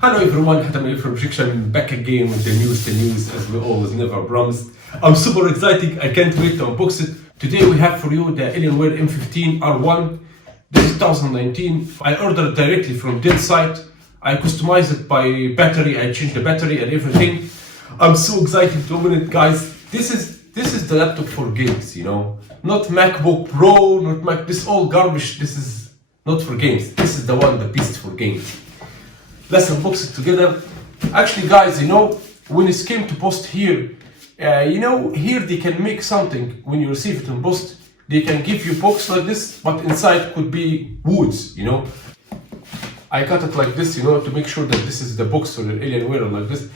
Hello everyone, Hatem from Objection, back again with the news as we always never promised. I'm super excited, I can't wait to unbox it. Today we have for you the ALIENWARE M15 R1, this is 2019. I ordered directly from Dell site. I customized it by battery, I changed the battery and everything. I'm so excited to open it, guys. This is the laptop for games, you know. Not MacBook Pro, not Mac, this all garbage. This is not for games. This is the one, the beast for games. Let's unbox it together. Actually, guys, you know, when it came to post here, you know, here they can make something when you receive it in post. They can give you box like this, but inside could be woods, you know. I cut it like this, you know, to make sure that this is the box for the Alienware like this.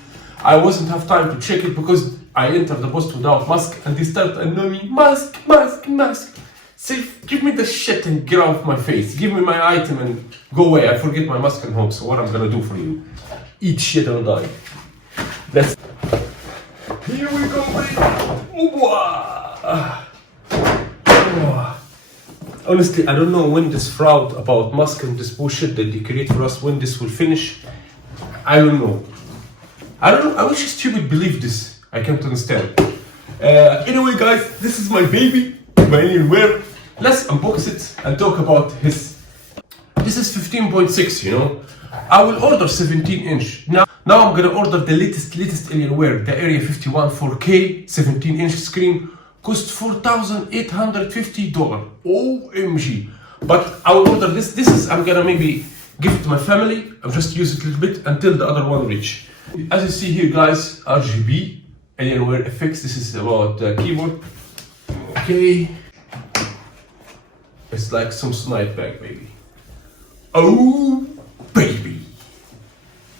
I wasn't have time to check it because I entered the post without mask and they start annoying me, mask. Say, give me the shit and get off my face. Give me my item and go away. I forget my mask at home, so what I'm gonna do for you? Eat shit and die. Let's... Here we go, baby! Honestly, I don't know when this fraud about mask and this bullshit that they create for us, when this will finish. I don't know. I wish stupid believe this. I can't understand. Anyway, guys, this is my baby, my Alienware. Let's unbox it and talk about his. This is 15.6, you know. I will order 17-inch. Now I'm gonna order the latest Alienware, the Area 51 4K 17-inch screen. Cost $4,850. OMG. But I will order this. I'm gonna maybe give it to my family. I'll just use it a little bit until the other one reach. As you see here, guys, RGB Alienware effects. This is about the keyboard. Okay. It's like some snipe bag, baby. Oh, baby.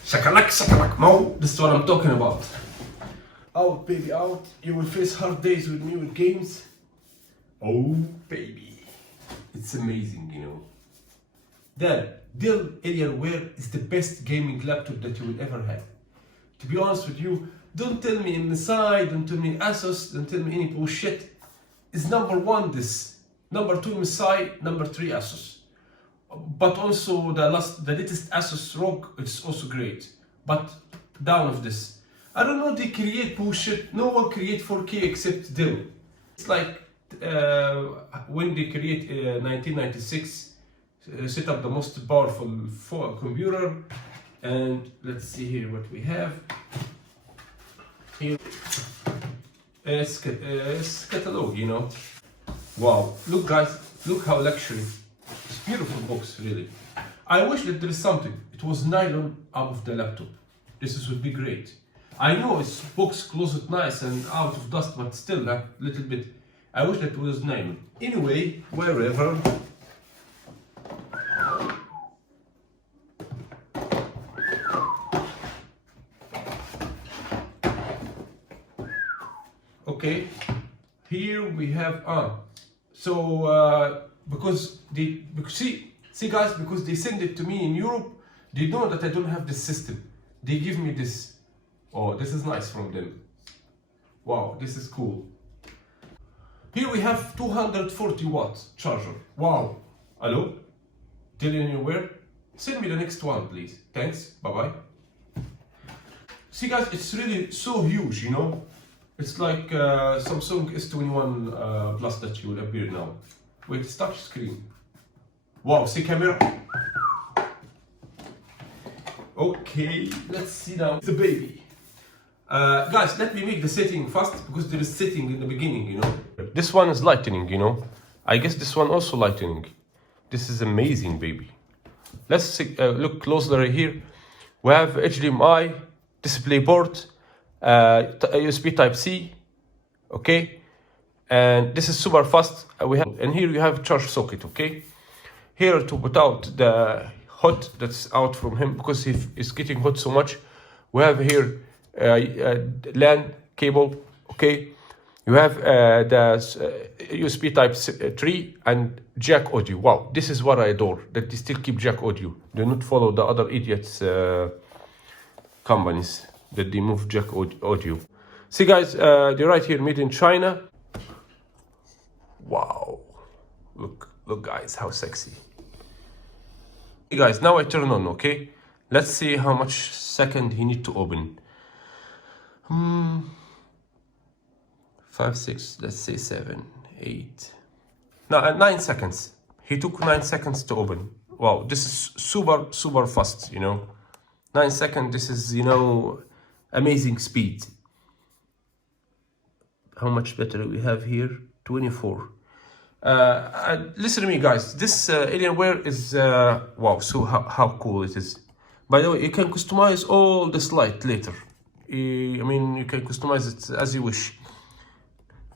Shakalak, mo. This is what I'm talking about. Out, baby, out. You will face hard days with me with games. Oh, baby. It's amazing, you know. Dell Alienware is the best gaming laptop that you will ever have. To be honest with you, don't tell me MSI, don't tell me Asus, don't tell me any bullshit. It's number one this. Number 2 MSI, number 3 Asus. But also the latest Asus ROG, it's also great. But down of this. I don't know, they create bullshit. No one create 4K except Dell. It's like when they create 1996, set up the most powerful computer. And let's see here what we have. Here it's catalog, you know. Wow, look guys, look how luxury. It's a beautiful box, really. I wish that there is something. It was nylon out of the laptop. This would be great. I know it's box closed nice and out of dust, but still a little bit. I wish that it was nylon. Anyway, wherever. Okay, here we have because see guys, because they send it to me in Europe, they know that I don't have this system. They give me this. Oh, this is nice from them. Wow, this is cool. Here we have 240 watts charger. Wow. Hello? Tell you anywhere? Send me the next one, please. Thanks. Bye-bye. See guys, it's really so huge, you know? It's like Samsung S21 Plus that you will appear now. Wait, it's touch screen. Wow, see camera? Okay, let's see now the baby. Guys, let me make the setting fast because there is setting in the beginning, you know. This one is lightning, you know. I guess this one also lightning. This is amazing, baby. Let's see, look closer right here. We have HDMI, DisplayPort, USB Type-C, okay, and this is super fast. And here you have charge socket, okay. Here to put out the hot that's out from him because it's getting hot so much. We have here LAN cable, okay. You have the USB Type 3 and jack audio. Wow, this is what I adore, that they still keep jack audio. Do not follow the other idiots companies that they move jack audio. See guys, they write here made in China. Wow, look guys, how sexy. Hey guys, now I turn on, okay? Let's see how much second he need to open. 5, 6, let's say 7, 8. No, 9 seconds. He took 9 seconds to open. Wow, this is super fast, you know. 9 seconds, this is, you know, amazing speed. How much battery we have here? 24. Listen to me, guys. This Alienware is wow. So how cool it is. By the way, you can customize all this light later. I mean, you can customize it as you wish.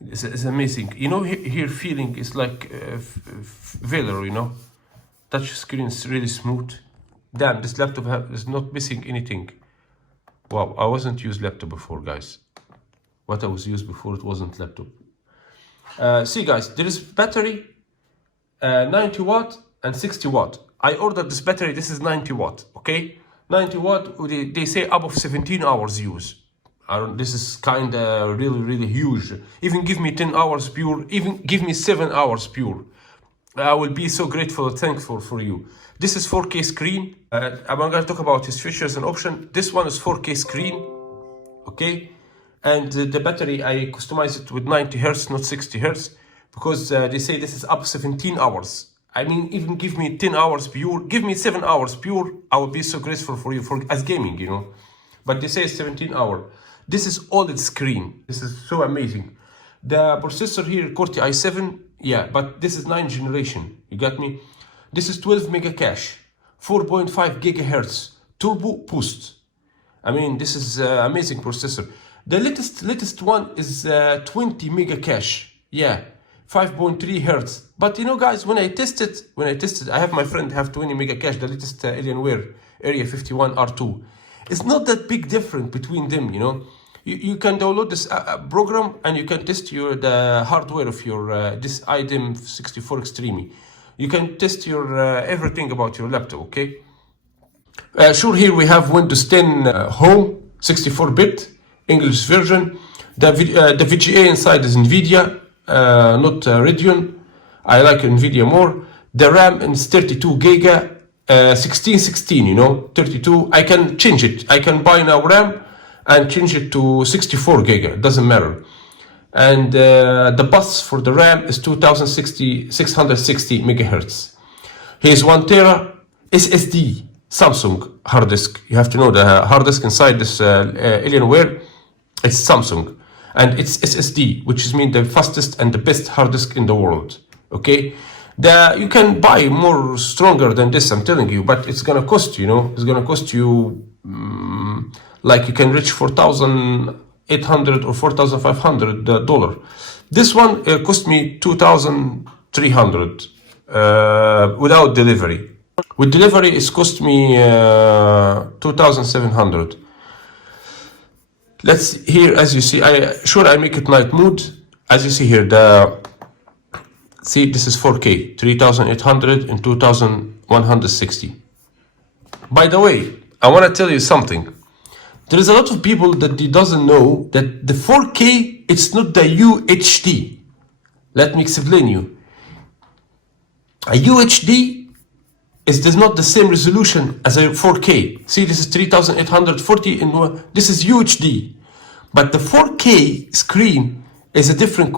It's amazing. You know, here feeling is like velour. You know, touch screen is really smooth. Damn, this laptop is not missing anything. Wow, I wasn't used laptop before, guys. What I was used before, it wasn't laptop. See, guys, there is battery 90 watt and 60 watt. I ordered this battery. This is 90 watt. Okay, 90 watt. They say above 17 hours use. This is kind of really huge. Even give me 10 hours pure. Even give me 7 hours pure. I will be so grateful and thankful for you. This is 4K screen. I'm going to talk about his features and option. This one is 4K screen. Okay. And the battery, I customize it with 90 Hertz, not 60 Hertz, because they say this is up 17 hours. I mean, even give me 10 hours pure, give me 7 hours pure, I will be so grateful for you, as gaming, you know. But they say 17 hour. This is OLED screen. This is so amazing. The processor here, Core i7, yeah, but this is 9th generation. You got me? This is 12 mega cache, 4.5 gigahertz, turbo boost. I mean, this is amazing processor. The latest one is 20 mega cache, yeah, 5.3 hertz. But you know, guys, when I tested, I have my friend have 20 mega cache, the latest Alienware Area 51 R2. It's not that big difference between them, you know. You can download this program and you can test the hardware of your this IBAN 64 Extreme. You can test your everything about your laptop, okay? Sure, here we have Windows 10 Home 64-bit. English version. The VGA inside is NVIDIA, not Radeon. I like NVIDIA more. The RAM is 32 giga, 1616, you know, 32. I can change it. I can buy now RAM and change it to 64 giga. It doesn't matter. And the bus for the RAM is 2660 megahertz. Here's 1 tera SSD Samsung hard disk. You have to know the hard disk inside this Alienware. It's Samsung, and it's SSD, which means the fastest and the best hard disk in the world. Okay, you can buy more stronger than this, I'm telling you, but it's gonna cost you, know, it's gonna cost you like you can reach $4,800 or $4,500. This one cost me $2,300 without delivery. With delivery, it's cost me $2,700. Let's here, as you see, I make it night mode. As you see here, see, this is 4K, 3,800 and 2,160. By the way, I want to tell you something. There is a lot of people that doesn't know that the 4K, it's not the UHD. Let me explain you. A UHD is not the same resolution as a 4K. See, this is 3,840 and this is UHD. But the 4K screen is a different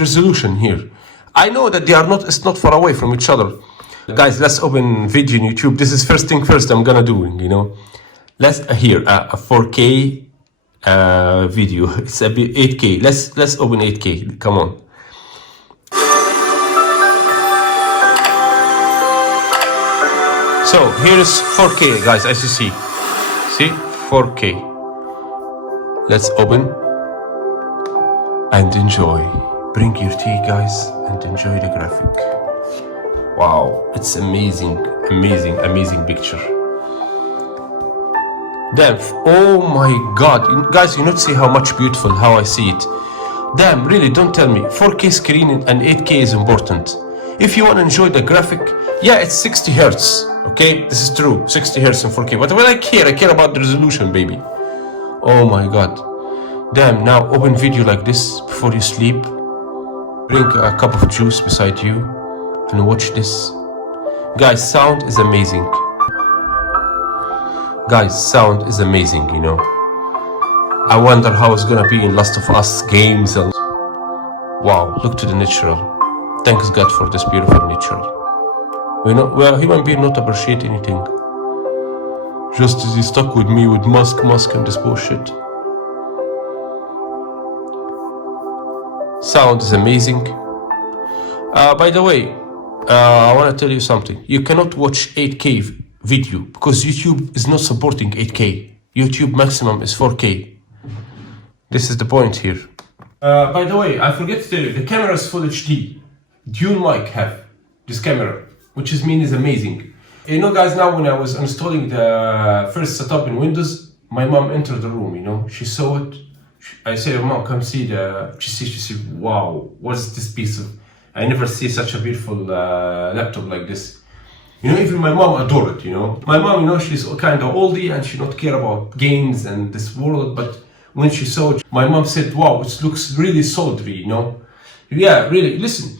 resolution here. I know that it's not far away from each other. Guys, let's open video on YouTube. This is first thing first I'm gonna do, you know. Let's here a 4K video. It's a bit 8K. Let's open 8K. Come on. So here is 4K, guys, as you see. See, 4K. Let's open and enjoy. Bring your tea, guys, and enjoy the graphic. Wow, it's amazing, amazing, amazing picture. Damn, oh my God, guys, you not see how much beautiful, how I see it. Damn, really, don't tell me. 4K screen and 8K is important. If you want to enjoy the graphic, yeah, it's 60 Hertz. Okay, this is true, 60 Hertz and 4K. But when I care about the resolution, baby. Oh my God. Damn, now open video like this before you sleep. Bring a cup of juice beside you and watch this. Guys, sound is amazing. Guys, sound is amazing, you know. I wonder how it's gonna be in Last of Us games. And wow, look to the natural. Thanks God for this beautiful nature. You know, we are human beings, not appreciate anything. Just as he stuck with me with mask and this bullshit. Sound is amazing. By the way, I want to tell you something. You cannot watch 8K video because YouTube is not supporting 8K. YouTube maximum is 4K. This is the point here. By the way, I forget to tell you, the camera is full HD. Dual mic have this camera, which is amazing. You know, guys, now when I was installing the first setup in Windows, my mom entered the room, you know, she saw it. I said, Mom, come see she said, wow, what's this piece of, I never see such a beautiful laptop like this. You know, even my mom adored it, you know. My mom, you know, she's kind of oldie and she don't care about games and this world, but when she saw it, my mom said, wow, it looks really solid, you know. Yeah, really, listen,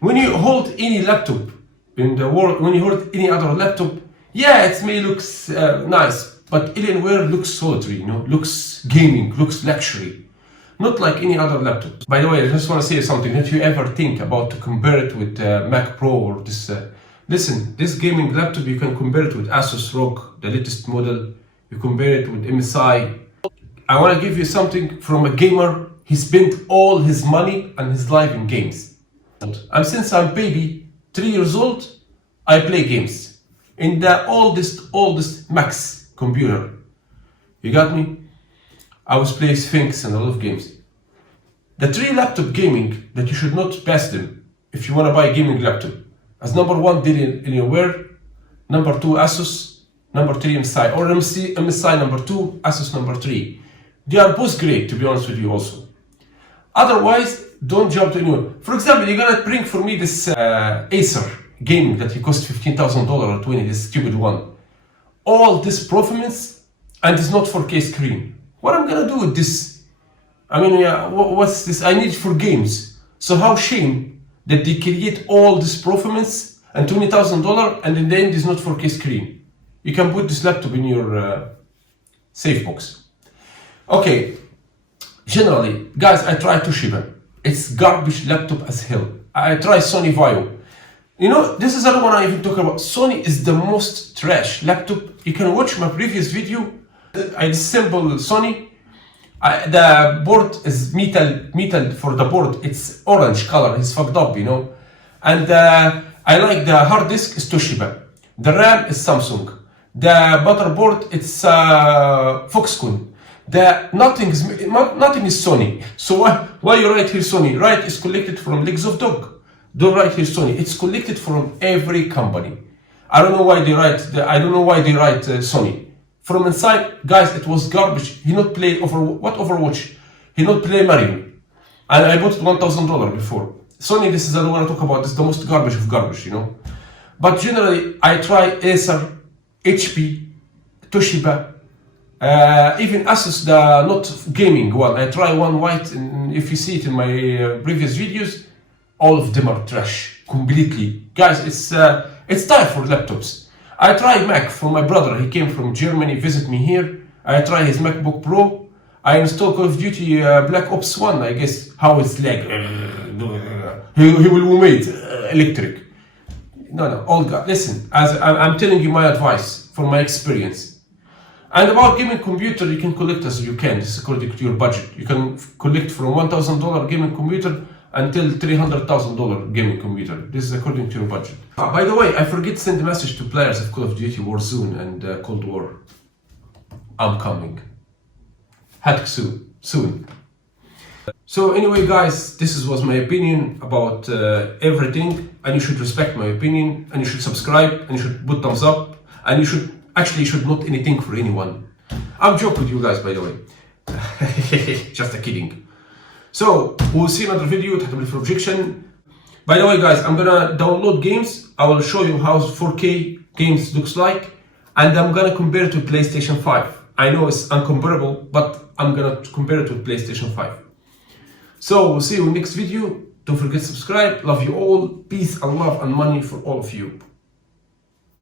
when you hold any laptop in the world, when you hold any other laptop, yeah, it may looks nice, but Alienware looks solid, you know, looks gaming, looks luxury, not like any other laptop. By the way, I just want to say something. If you ever think about to compare it with Mac Pro or this, listen, this gaming laptop, you can compare it with Asus ROG, the latest model. You compare it with MSI. I want to give you something from a gamer. He spent all his money and his life in games. And since I'm baby, 3 years old, I play games in the oldest Max computer. You got me? I was playing Sphinx and a lot of games. The 3 laptop gaming that you should not pass them if you want to buy a gaming laptop. As number 1, Alienware, number 2, Asus, number 3, MSI, or MSI number 2, Asus number 3. They are both great, to be honest with you also. Otherwise, don't jump to anyone. For example, you're gonna bring for me this Acer gaming that it cost $15,000 or 20, this stupid one. All this performance and it's not 4K screen. What I'm gonna do with this? I mean, yeah, what's this? I need it for games. So how shame that they create all this performance and $20,000 and in the end it's not 4K screen. You can put this laptop in your safe box. Okay, generally, guys, I try Toshiba. It's garbage laptop as hell. I try Sony Vaio. You know, this is another one I even talk about. Sony is the most trash laptop. You can watch my previous video. I disassemble Sony. The board is metal for the board. It's orange color. It's fucked up, you know. And I like the hard disk is Toshiba. The RAM is Samsung. The motherboard it's Foxconn. Nothing is Sony. So why you write here Sony? Right, it's collected from legs of dog. Don't write here Sony. It's collected from every company. I don't know why they write. Sony. From inside, guys, it was garbage. He not play Overwatch. He not play Mario. And I bought it $1,000 before. Sony, this is I don't want to talk about. This is the most garbage of garbage, you know. But generally, I try Acer, HP, Toshiba. Even Asus, the not gaming one, I try one white, and if you see it in my previous videos, all of them are trash, completely. Guys, it's time for laptops. I tried Mac from my brother, he came from Germany, visit me here. I try his MacBook Pro. I install Call of Duty Black Ops 1, I guess, how it's like, he will make electric. No, all God, listen, I'm telling you my advice, from my experience. And about gaming computer, you can collect as you can. This is according to your budget. You can collect from $1,000 gaming computer until $300,000 gaming computer. This is according to your budget. By the way, I forget to send a message to players of Call of Duty Warzone and Cold War. I'm coming. Soon. So anyway, guys, this was my opinion about everything, and you should respect my opinion, and you should subscribe, and you should put thumbs up, and you should not anything for anyone. I'm joking with you guys, by the way. Just a kidding. So we'll see another video for Objection. By the way, guys, I'm gonna download games. I will show you how 4K games looks like, and I'm gonna compare it to PlayStation 5. I know it's uncomparable, but I'm gonna compare it with PlayStation 5. So we'll see you in the next video. Don't forget to subscribe. Love you all. Peace and love and money for all of you.